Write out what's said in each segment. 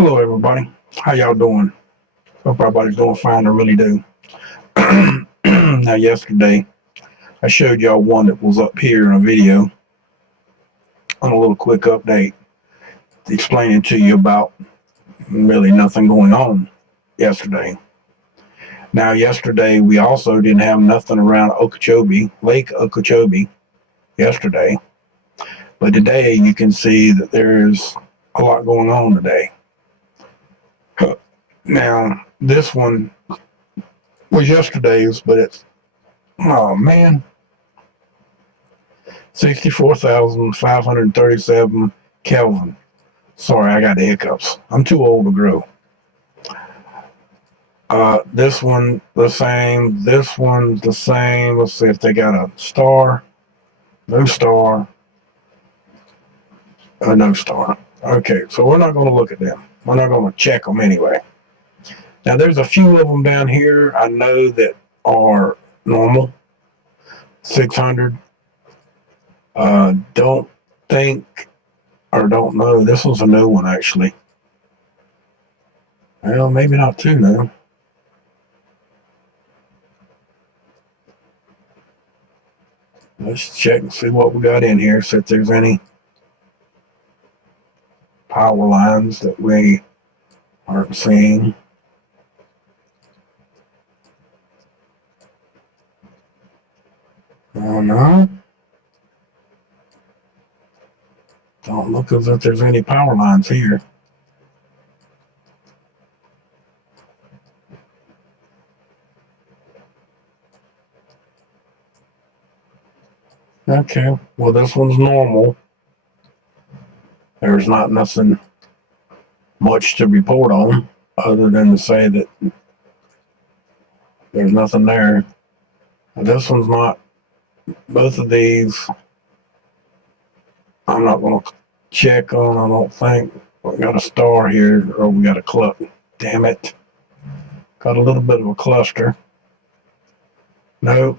Hello, everybody. How y'all doing? Hope everybody's doing fine. I really do. Now, yesterday, I showed y'all one that was up here in a video on a little quick update explaining to you about really nothing going on yesterday. Now, yesterday, we also didn't have nothing around Okeechobee, Lake Okeechobee, yesterday. But today, you can see that there's a lot going on today. Now, this one was yesterday's, but it's, oh man, 64,537 Kelvin. Sorry, I got the hiccups. I'm too old to grow. This one the same. This one's the same. Let's see if they got a star. No star. No star. Okay, so we're not going to look at them. We're not going to check them anyway. Now, there's a few of them down here I know that are normal. 600. Don't think or don't know. This one's a new one, actually. Well, maybe not too new. Let's check and see what we got in here, see if there's any power lines that we aren't seeing. Oh, no. Don't look as if there's any power lines here. Okay, well, this one's normal. There's not nothing much to report on other than to say that there's nothing there. And this one's not. Both of these, I'm not going to check on, I don't think. We got a star here, or we got a cluster. Damn it. Got a little bit of a cluster. No.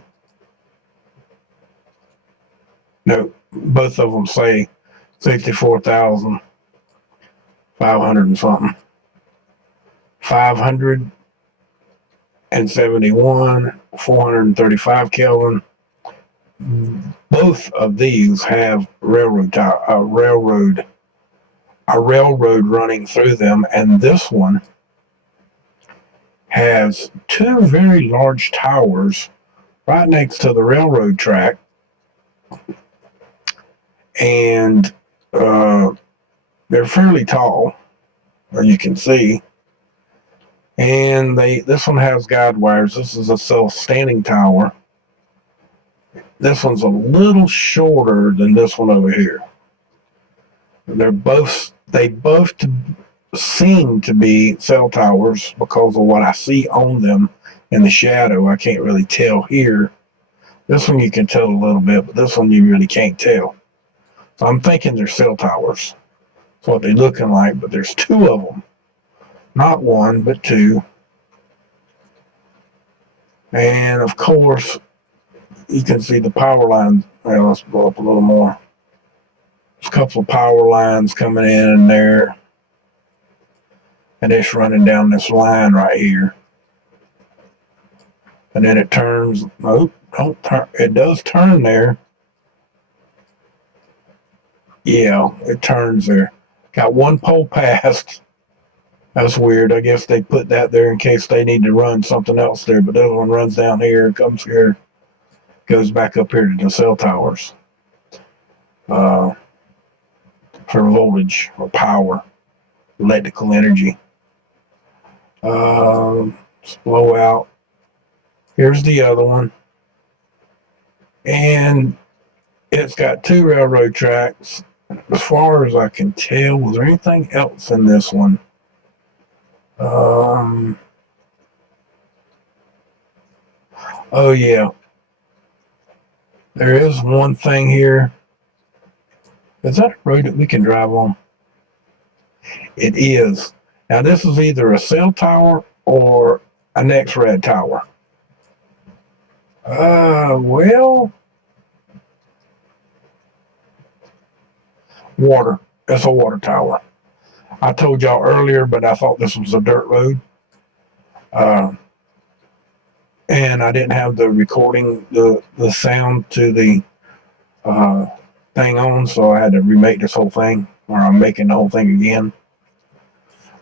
No, both of them say 64,500 and something. 571, 435 Kelvin. Both of these have a railroad running through them, and this one has two very large towers right next to the railroad track, and they're fairly tall, as you can see. And this one has guide wires. This is a self-standing tower. This one's a little shorter than this one over here. They both seem to be cell towers because of what I see on them in the shadow. I can't really tell here. This one you can tell a little bit, but this one you really can't tell. So I'm thinking they're cell towers. That's what they're looking like, but there's two of them. Not one, but two. And of course, you can see the power lines. Well, let's go up a little more. There's a couple of power lines coming in and there. And it's running down this line right here. And then it turns. Nope, don't turn. It does turn there. Yeah, it turns there. Got one pole passed. That's weird. I guess they put that there in case they need to run something else there. But the other one runs down here, comes here, goes back up here to the cell towers for voltage or power, electrical energy. Let's blow out. Here's the other one. And it's got two railroad tracks. As far as I can tell, was there anything else in this one? Oh yeah. There is one thing here. Is that a road that we can drive on? It is. Now this is either a cell tower or a NextRad tower. Well, water. It's a water tower. I told y'all earlier, but I thought this was a dirt road. And I didn't have the recording, the sound to the thing on, so I had to remake this whole thing, or I'm making the whole thing again.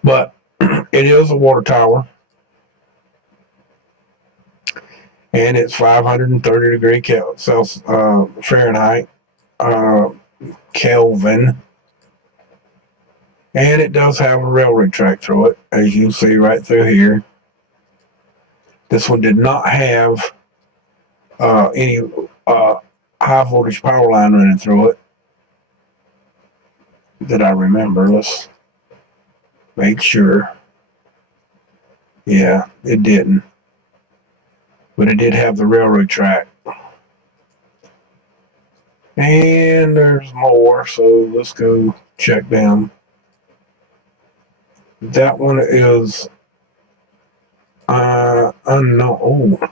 But it is a water tower, and it's 530 degree Celsius, Fahrenheit, Kelvin, and it does have a railroad track through it, as you see right through here. This one did not have any high voltage power line running through it that I remember. Let's make sure. Yeah, it didn't. But it did have the railroad track. And there's more, so let's go check them. That one is unknown. Oh,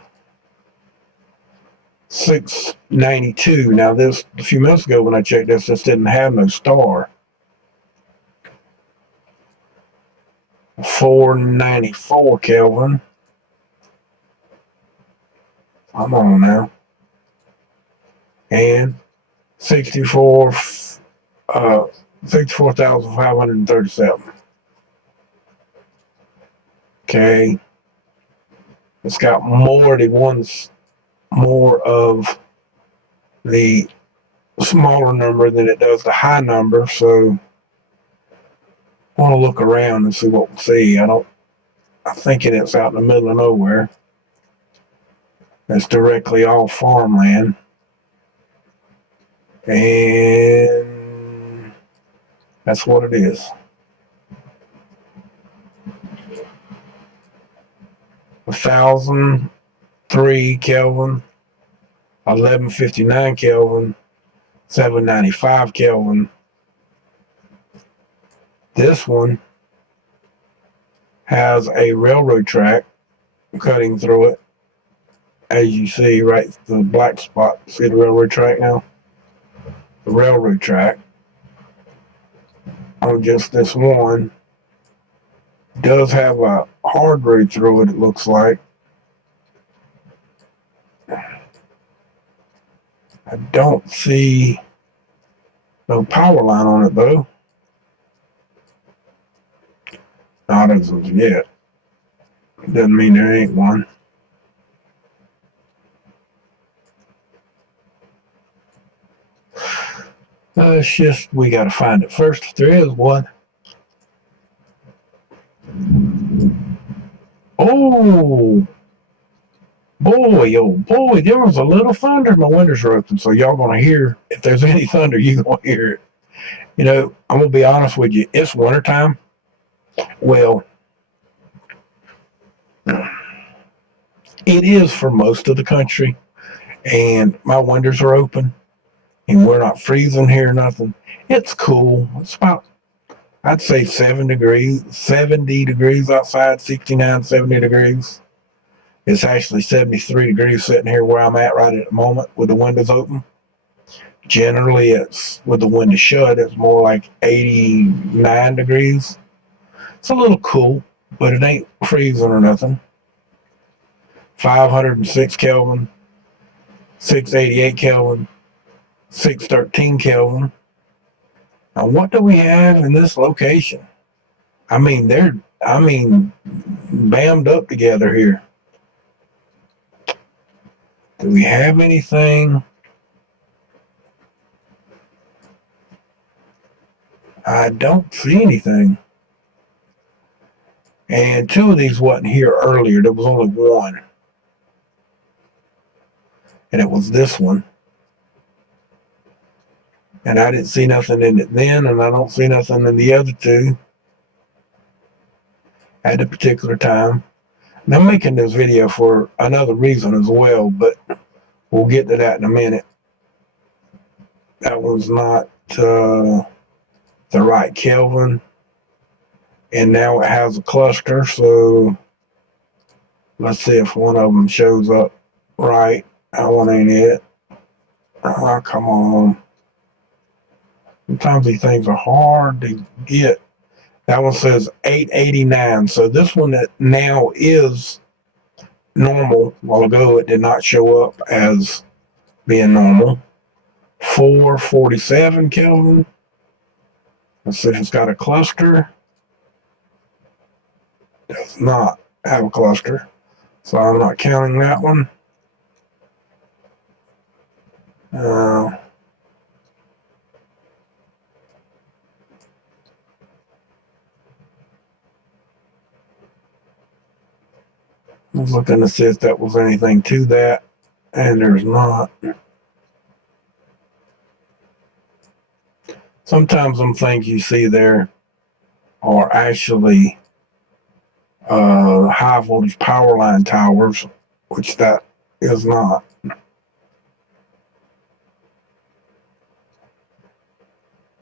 692. Now this, a few minutes ago when I checked this didn't have no star. 494 Kelvin. I'm on now. And 64,537. Okay. It's got more of the smaller number than it does the high number, so I want to look around and see what we'll see. I'm thinking it's out in the middle of nowhere. It's directly off farmland. And that's what it is. 1,003 Kelvin, 1159 Kelvin, 795 Kelvin. This one has a railroad track cutting through it. As you see, right, the black spot. See the railroad track now? The railroad track on just this one does have a hard road through it, it looks like. I don't see no power line on it though. Not as of yet. Doesn't mean there ain't one. It's just we gotta find it first if there is one. Oh boy, there was a little thunder. My windows are open, so y'all gonna hear, if there's any thunder, you gonna hear it. You know, I'm gonna be honest with you, it's wintertime. Well, it is for most of the country, and my windows are open, and we're not freezing here or nothing. It's cool. It's about, I'd say 70 degrees outside, 69, 70 degrees. It's actually 73 degrees sitting here where I'm at right at the moment with the windows open. Generally, it's with the window shut, it's more like 89 degrees. It's a little cool, but it ain't freezing or nothing. 506 Kelvin, 688 Kelvin, 613 Kelvin. Now, what do we have in this location? I mean, they're bammed up together here. Do we have anything? I don't see anything. And two of these wasn't here earlier. There was only one. And it was this one. And I didn't see nothing in it then, and I don't see nothing in the other two at a particular time. And I'm making this video for another reason as well, but we'll get to that in a minute. That was not the right Kelvin. And now it has a cluster, so let's see if one of them shows up right. That one ain't it. Oh, come on. Sometimes these things are hard to get. That one says 889. So this one that now is normal. A while ago, it did not show up as being normal. 447 Kelvin. Let's see if it's got a cluster. Does not have a cluster. So I'm not counting that one. I was looking to see if that was anything to that, and there's not. Sometimes some things you see there are actually high voltage power line towers, which that is not.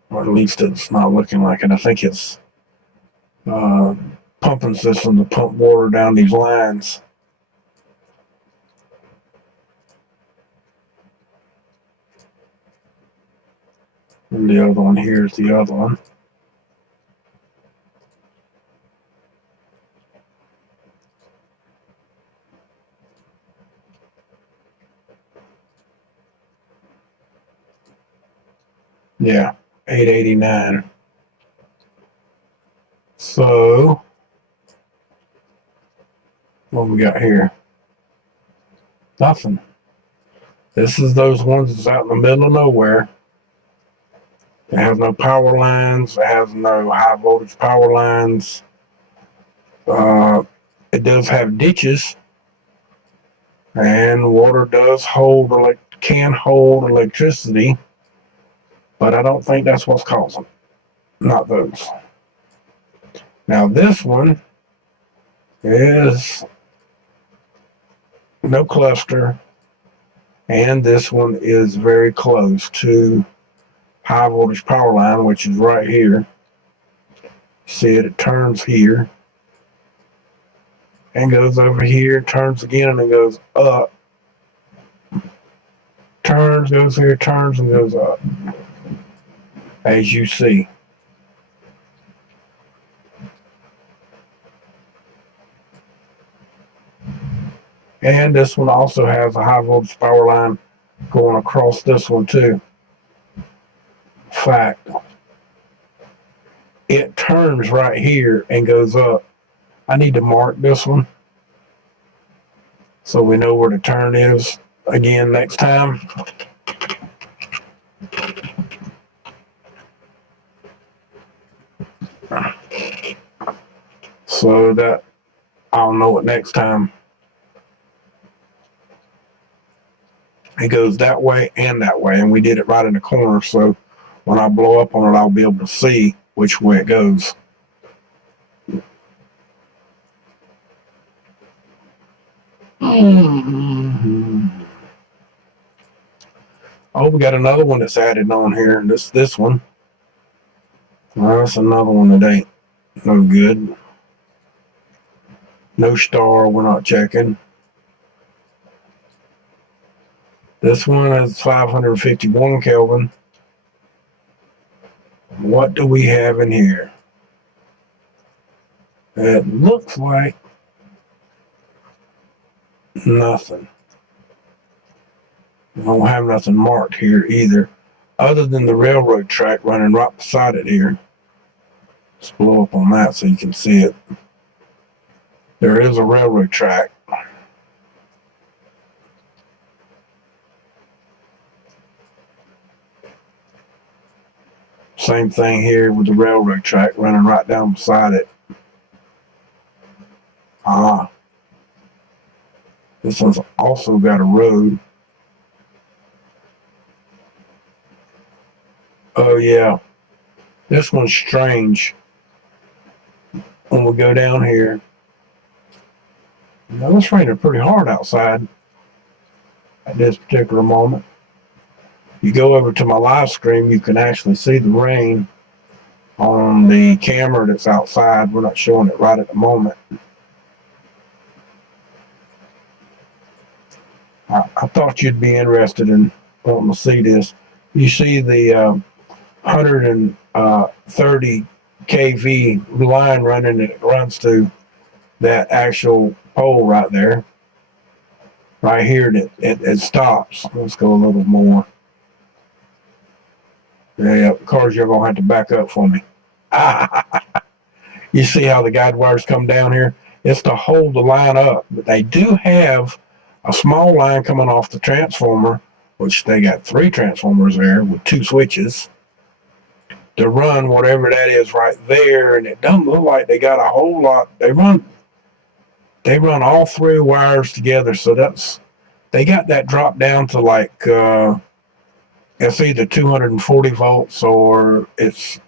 Or at least it's not looking like it. I think it's pumping system to pump water down these lines. And the other one here is the other one. Yeah, 889. So, what we got here? Nothing. This is those ones that's out in the middle of nowhere. It has no power lines. It has no high voltage power lines. It does have ditches, and water does can hold electricity, but I don't think that's what's causing. Not those. Now this one is no cluster, and this one is very close to high voltage power line, which is right here. See it turns here and goes over here, turns again, and goes up. Turns, goes here, turns, and goes up, as you see. And this one also has a high voltage power line going across this one too. Fact, it turns right here and goes up. I need to mark this one so we know where the turn is again next time. So that I'll know it next time. It goes that way and that way, and we did it right in the corner, so when I blow up on it, I'll be able to see which way it goes. Oh, we got another one that's added on here. This one. Well, that's another one that ain't no good. No star, we're not checking. This one is 551 Kelvin. What do we have in here? It looks like nothing. I don't have nothing marked here either, other than the railroad track running right beside it here. Let's blow up on that so you can see it. There is a railroad track. Same thing here with the railroad track running right down beside it. This one's also got a road. Oh yeah, this one's strange. When we go down here, now it's raining pretty hard outside at this particular moment. You go over to my live stream, you can actually see the rain on the camera that's outside. We're not showing it right at the moment. I thought you'd be interested in wanting to see this. You see the 130 kV line running, and it runs to that actual pole right there. Right here, it stops. Let's go a little more. Yeah, cars, you're gonna have to back up for me. You see how the guide wires come down here? It's to hold the line up, but they do have a small line coming off the transformer, which they got 3 transformers there with 2 switches to run whatever that is right there. And it doesn't look like they got a whole lot. They run all 3 wires together, so they got that dropped down to like it's either 240 volts or it's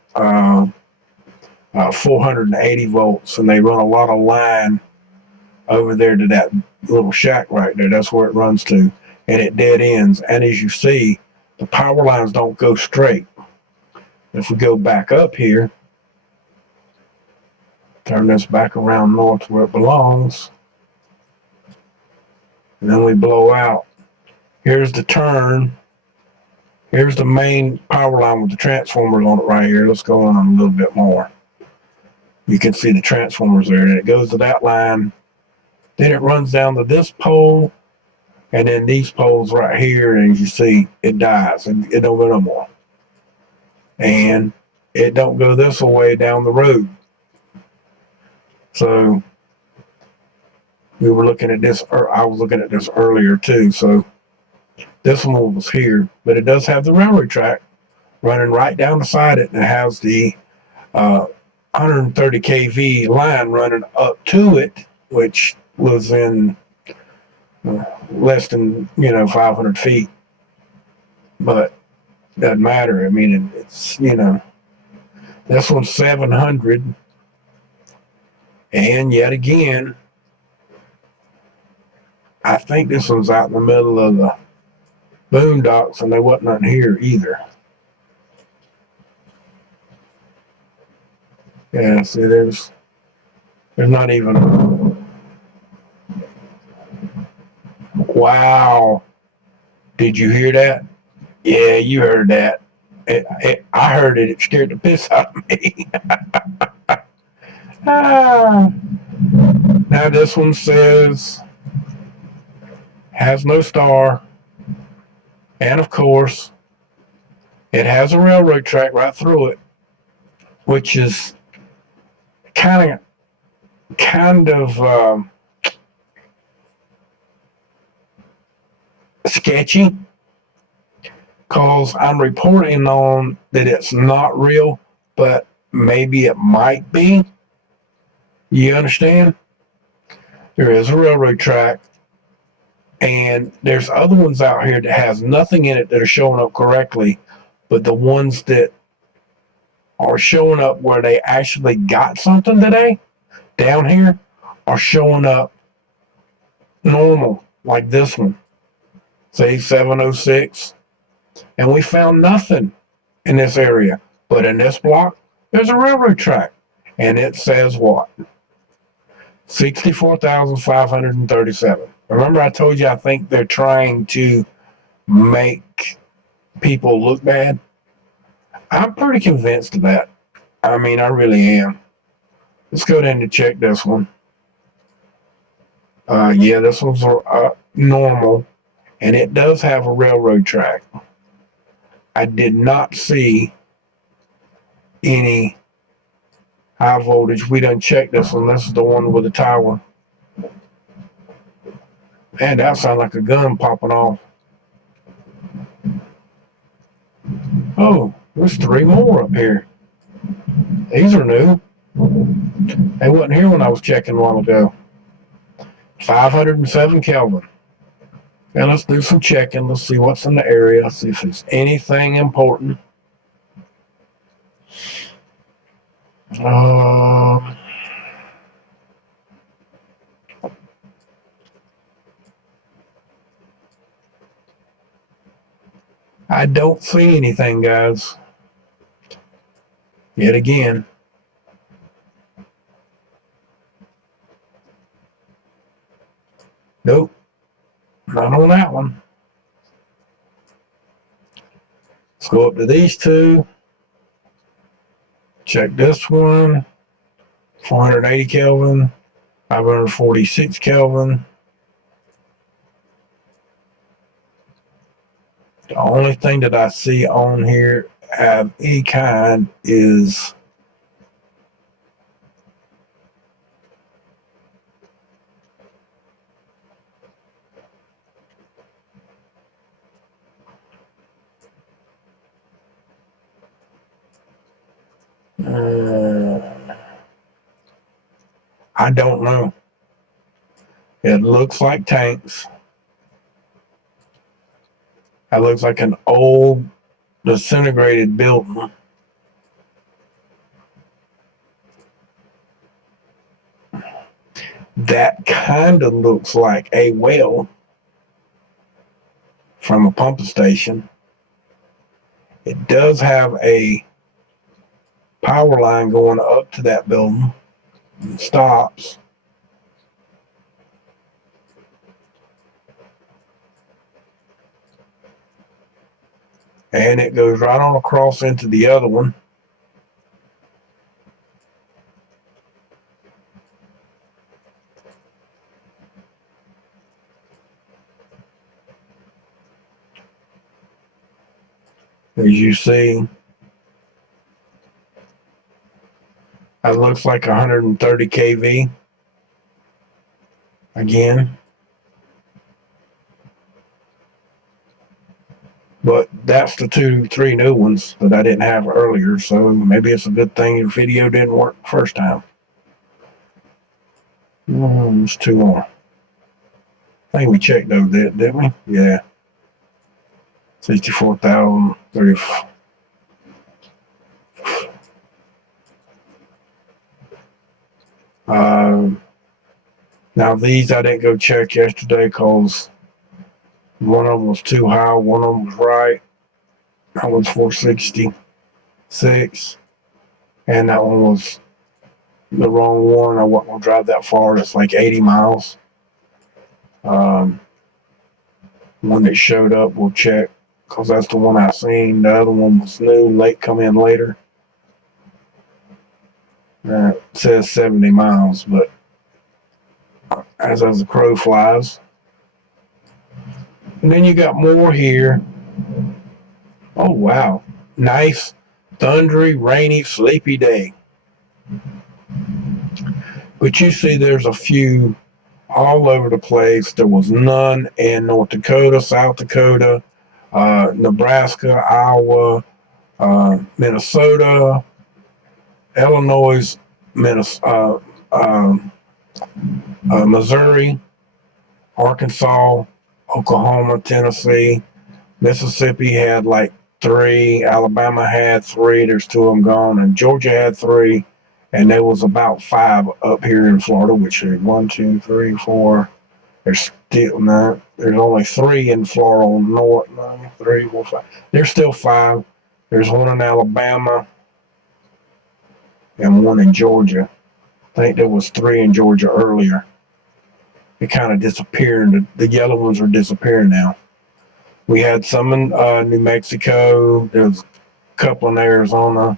480 volts, and they run a lot of line over there to that little shack right there. That's where it runs to, and it dead ends. And as you see, the power lines don't go straight. If we go back up here, turn this back around north where it belongs, and then we blow out. Here's the turn. Here's the main power line with the transformers on it right here. Let's go on a little bit more. You can see the transformers there, and it goes to that line. Then it runs down to this pole, and then these poles right here, and as you see, it dies. It don't go no more. And it don't go this way down the road. So we were looking at this, or I was looking at this earlier too. So this one was here, but it does have the railroad track running right down the side of it, and it has the 130 kV line running up to it, which was in less than 500 feet, but doesn't matter. I mean, it's this one's 700, and yet again, I think this one's out in the middle of the boondocks, and there wasn't nothing here either. Yeah, see, there's not even. Wow, did you hear that? Yeah, you heard that. I heard it. It scared the piss out of me. Now this one says has no star, and of course it has a railroad track right through it, which is kind of sketchy, because I'm reporting on that it's not real, but maybe it might be. You understand? There is a railroad track, and there's other ones out here that has nothing in it that are showing up correctly, but the ones that are showing up where they actually got something today down here are showing up normal, like this one, say 706, and we found nothing in this area, but in this block there's a railroad track, and it says what? 64,537. Remember I told you I think they're trying to make people look bad? I'm pretty convinced of that. I mean, I really am. Let's go down to check this one. Yeah, this one's normal, and it does have a railroad track. I did not see any high voltage. We done checked this one. This is the one with the tower. Man, that sounds like a gun popping off. Oh, there's 3 more up here. These are new. They wasn't here when I was checking a while ago. 507 Kelvin. Now let's do some checking. Let's see what's in the area. See if there's anything important. I don't see anything, guys. Yet again. Nope. Not on that one. Let's go up to these 2. check this one. 480 Kelvin, 546 Kelvin. The only thing that I see on here of any kind is I don't know. It looks like tanks. It looks like an old disintegrated building. That kind of looks like a well from a pumping station. It does have a power line going up to that building. It stops. And it goes right on across into the other one. As you see, that looks like 130 kV. Again. But that's the 3 new ones that I didn't have earlier, so maybe it's a good thing your video didn't work first time. There's 2 more. I think we checked those, didn't we? Yeah. 64,000, 30. Now these I didn't go check yesterday because one of them was too high, one of them was right. That one's 466, and that one was the wrong one. I wasn't gonna drive that far. It's like 80 miles. One that showed up, we'll check because that's the one I seen. The other one was new, late, come in later. It says 70 miles, but as the crow flies. And then you got more here. Oh, wow. Nice, thundery, rainy, sleepy day. But you see there's a few all over the place. There was none in North Dakota, South Dakota, Nebraska, Iowa, Minnesota, Illinois, Missouri, Arkansas, Oklahoma, Tennessee, Mississippi had like 3, Alabama had 3, there's 2 of them gone, and Georgia had 3, and there was about 5 up here in Florida, which are 1, 2, 3, 4. There's still not. There's only 3 in Florida. North, 9, 3, 4, 5. There's still 5. There's 1 in Alabama and 1 in Georgia. I think there was 3 in Georgia earlier. It kind of disappeared. The yellow ones are disappearing now. We had some in New Mexico. There's a couple in Arizona,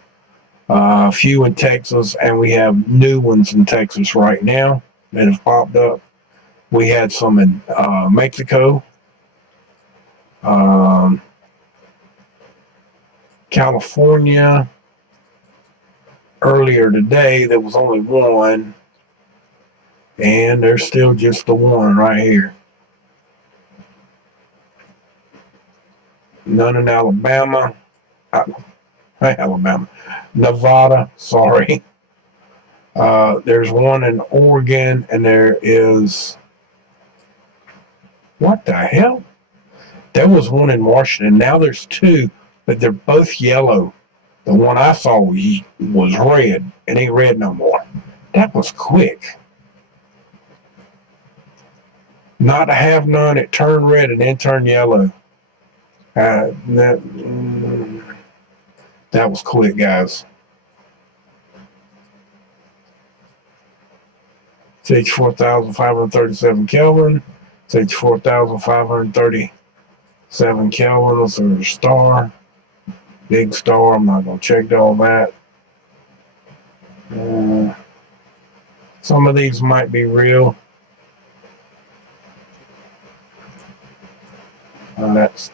a few in Texas, and we have new ones in Texas right now that have popped up. We had some in Mexico, California. Earlier today, there was only 1, and there's still just the 1 right here. None in Alabama. Nevada, sorry. There's 1 in Oregon, and there is, what the hell? There was 1 in Washington. Now there's 2, but they're both yellow. The one I saw was red, and ain't red no more. That was quick. Not to have none, it turned red and then turned yellow. That was quick, guys. 64,537 Kelvin. 64,537 Kelvin. So there's a star. Big star. I'm not going to check all that. Some of these might be real. That's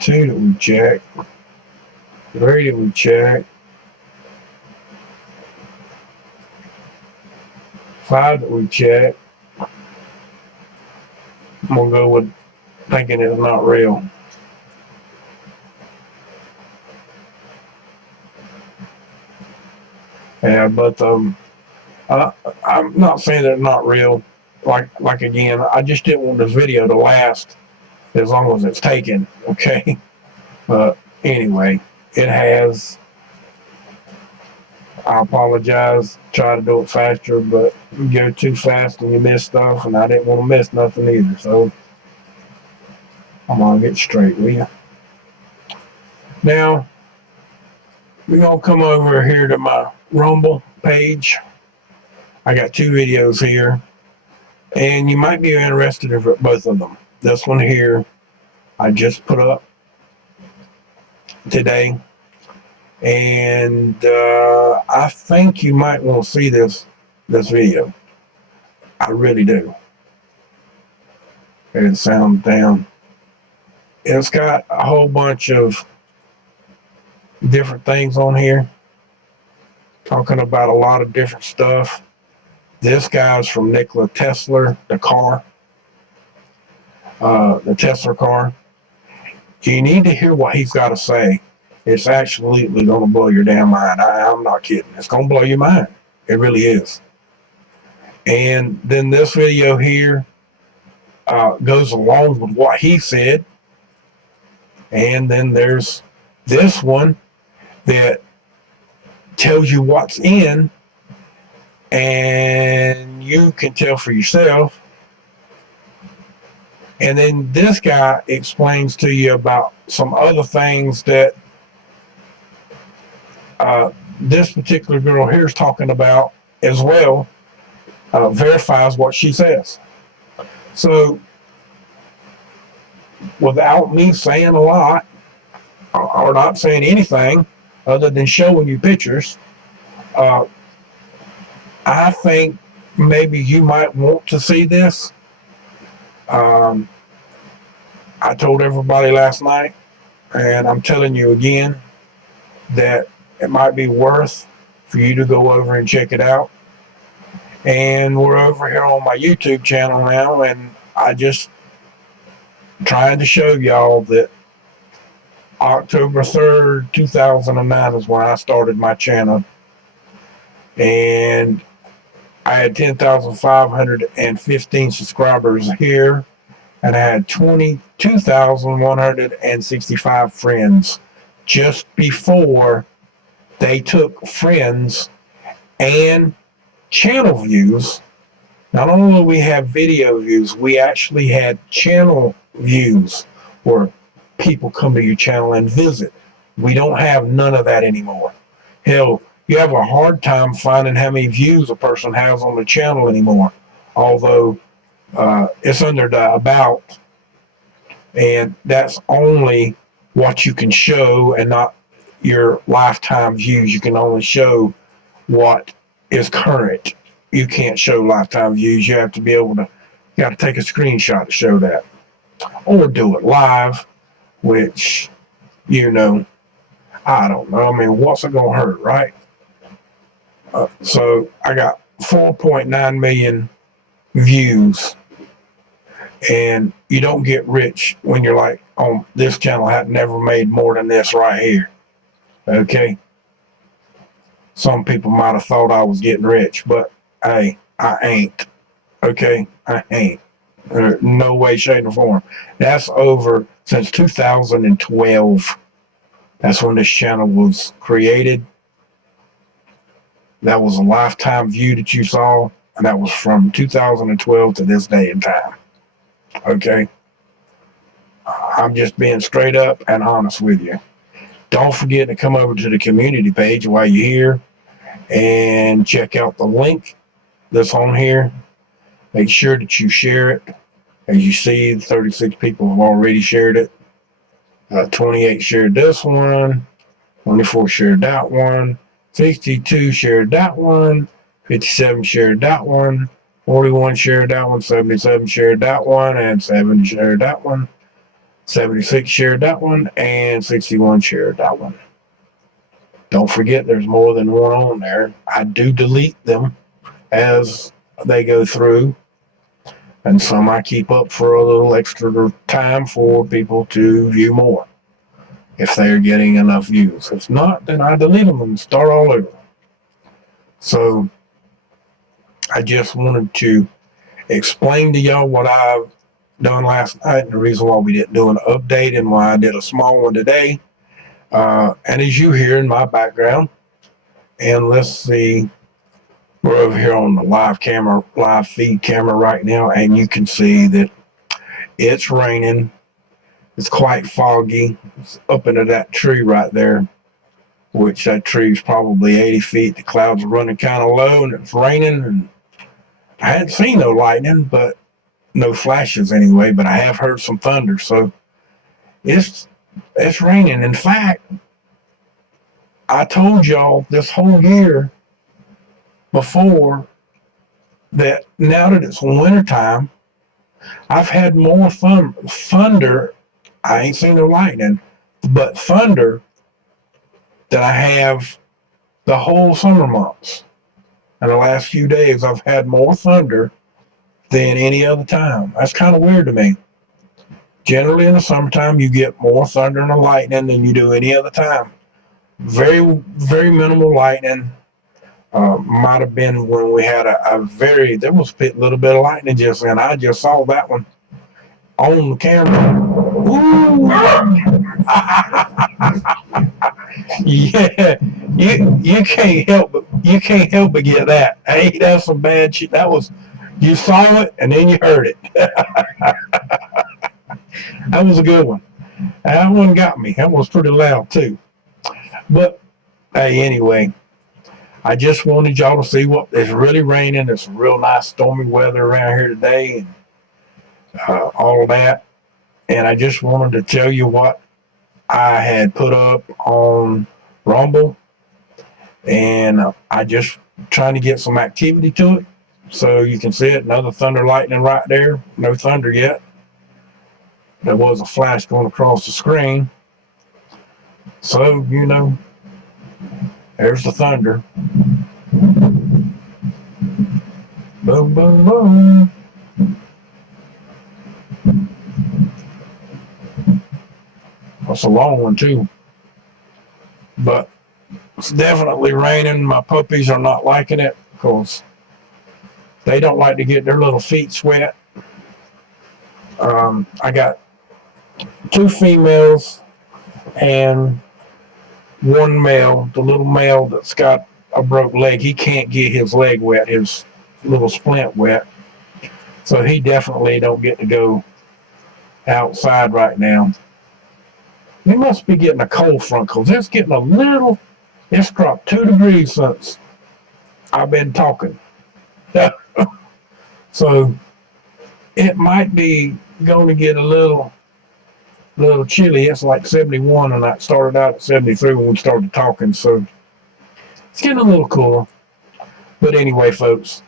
2 that we checked. 3 that we checked. 5 that we checked. I'm gonna go with thinking it's not real. Yeah, but I'm not saying they're not real. Like again, I just didn't want this video to last as long as it's taken. Okay, but anyway, it has. I apologize. Try to do it faster, but you go too fast and you miss stuff, and I didn't want to miss nothing either. So I'm gonna get straight with you. Now we're gonna come over here to my Rumble page. I got 2 videos here, and you might be interested in both of them. This one here, I just put up today, and I think you might want to see this video. I really do. And sound down. It's got a whole bunch of different things on here, talking about a lot of different stuff. This guy's from Nikola Tesla, the car, the Tesla car. You need to hear what he's got to say. It's absolutely going to blow your damn mind. I'm not kidding. It's going to blow your mind. It really is. And then this video here goes along with what he said. And then there's this one that tells you what's in, and you can tell for yourself. And then this guy explains to you about some other things that this particular girl here is talking about as well, verifies what she says. So without me saying a lot or not saying anything other than showing you pictures, I think maybe you might want to see this. I told everybody last night, and I'm telling you again, that it might be worth for you to go over and check it out. And we're over here on my YouTube channel now, and I just trying to show y'all that October 3rd, 2009 is when I started my channel. And I had 10,515 subscribers here, and I had 22,165 friends just before they took friends and channel views. Not only do we have video views, we actually had channel views where people come to your channel and visit. We don't have none of that anymore. Hell, you have a hard time finding how many views a person has on the channel anymore, although it's under the about, and that's only what you can show and not your lifetime views. You can only show what is current. You can't show lifetime views. You have to be able to, you got to take a screenshot to show that, or do it live, which, you know, I don't know. I mean, what's it going to hurt, right? So I got 4.9 million views, and you don't get rich when you're like, on this channel, I had never made more than this right here. Okay. Some people might have thought I was getting rich, but hey, I ain't. Okay, I ain't. No way, shape, or form. That's over since 2012. That's when this channel was created. That was a lifetime view that you saw, and that was from 2012 to this day and time. Okay? I'm just being straight up and honest with you. Don't forget to come over to the community page while you're here and check out the link that's on here. Make sure that you share it. As you see, 36 people have already shared it. 28 shared this one. 24 shared that one. 62 shared that one, 57 shared that one, 41 shared that one, 77 shared that one, and 70 shared that one, 76 shared that one, and 61 shared that one. Don't forget there's more than one on there. I do delete them as they go through, and some I keep up for a little extra time for people to view more if they're getting enough views. If not, then I delete them and start all over. So I just wanted to explain to y'all what I've done last night and the reason why we didn't do an update and why I did a small one today. And as you hear in my background, and let's see, we're over here on the live feed camera right now, and you can see that it's raining. It's quite foggy. It's up into that tree right there, which that tree is probably 80 feet. The clouds are running kind of low, and it's raining. And I hadn't seen no lightning, but no flashes anyway. But I have heard some thunder, so it's raining. In fact, I told y'all this whole year before that now that it's wintertime, I've had more thunder. I ain't seen no lightning, but thunder that I have the whole summer months. In the last few days, I've had more thunder than any other time. That's kind of weird to me. Generally in the summertime, you get more thunder and lightning than you do any other time. Very, very minimal lightning. Might have been when we had there was a little bit of lightning just then. I just saw that one on the camera. Ooh. Yeah, you can't help but get that. Hey, that's some bad shit. That was, you saw it and then you heard it. That was a good one. That one got me. That was pretty loud too. But hey, anyway, I just wanted y'all to see what it's really raining. It's real nice stormy weather around here today, and all of that. And I just wanted to tell you what I had put up on Rumble, and I just trying to get some activity to it, so you can see it. Another thunder lightning right there. No thunder yet. There was a flash going across the screen, so you know, there's the thunder. Boom, boom, boom. That's a long one too, but it's definitely raining. My puppies are not liking it because they don't like to get their little feet wet. I got 2 females and 1 male. The little male that's got a broke leg, he can't get his leg wet, his little splint wet. So he definitely don't get to go outside right now. He must be getting a cold front because it's getting a little, it's dropped 2 degrees since I've been talking. So it might be going to get a little chilly. It's like 71 and I started out at 73 when we started talking. So it's getting a little cooler. But anyway, folks,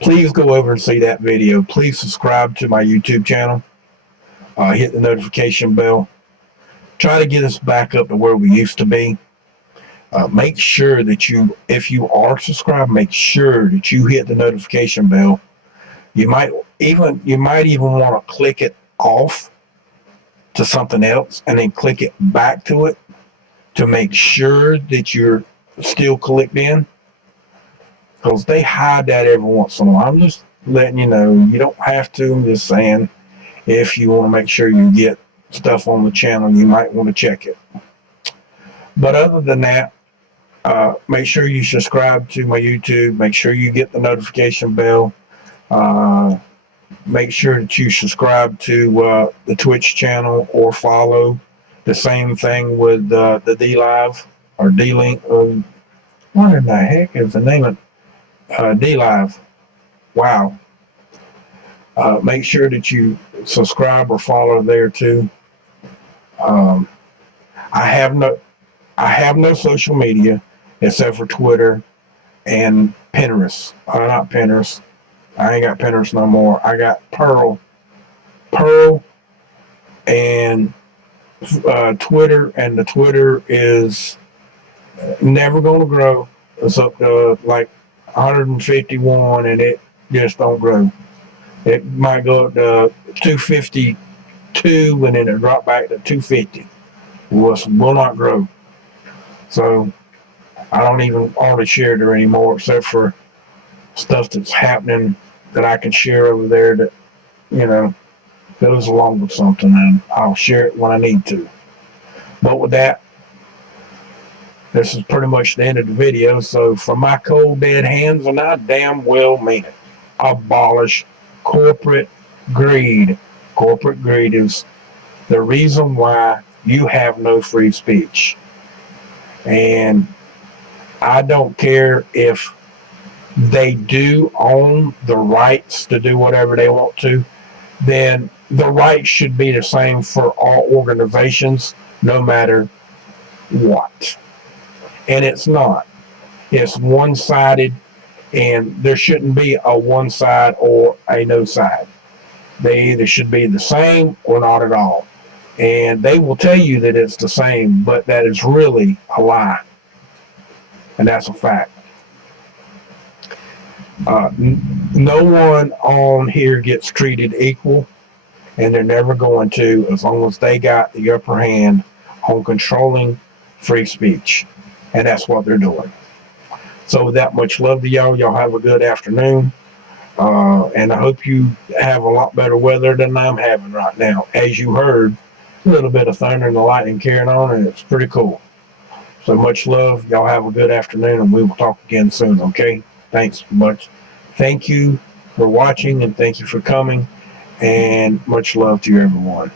please go over and see that video. Please subscribe to my YouTube channel. Hit the notification bell. Try to get us back up to where we used to be. Make sure that if you are subscribed, make sure that you hit the notification bell. You might even want to click it off to something else and then click it back to it to make sure that you're still clicked in, because they hide that every once in a while. I'm just letting you know. You don't have to. I'm just saying, if you want to make sure you get stuff on the channel, you might want to check it. But other than that, make sure you subscribe to my YouTube. Make sure you get the notification bell. Make sure that you subscribe to the Twitch channel or follow. The same thing with the DLive or D-Link. What in the heck is the name of DLive? Wow. Make sure that you subscribe or follow there too. I have I have no social media except for Twitter and Pinterest. Not Pinterest. I ain't got Pinterest no more. I got Pearl and Twitter, and the Twitter is never going to grow. It's up to like 151, and it just don't grow. It might go up to 252, and then it drop back to 250. Will not grow. So I don't even hardly share there anymore, except for stuff that's happening that I can share over there that, you know, goes along with something, and I'll share it when I need to. But with that, this is pretty much the end of the video. So from my cold dead hands, and I damn well mean it, abolish corporate greed. Corporate greed is the reason why you have no free speech. And I don't care if they do own the rights to do whatever they want to, then the rights should be the same for all organizations, no matter what. And it's not. It's one-sided, and there shouldn't be a one side or a no side. They either should be the same or not at all. And they will tell you that it's the same, but that is really a lie. And that's a fact. No one on here gets treated equal, and they're never going to, as long as they got the upper hand on controlling free speech. And that's what they're doing. So with that, much love to y'all. Y'all have a good afternoon. And I hope you have a lot better weather than I'm having right now. As you heard, a little bit of thunder and the lightning carrying on, and it's pretty cool. So much love. Y'all have a good afternoon, and we will talk again soon, okay? Thanks much. Thank you for watching, and thank you for coming, and much love to you, everyone.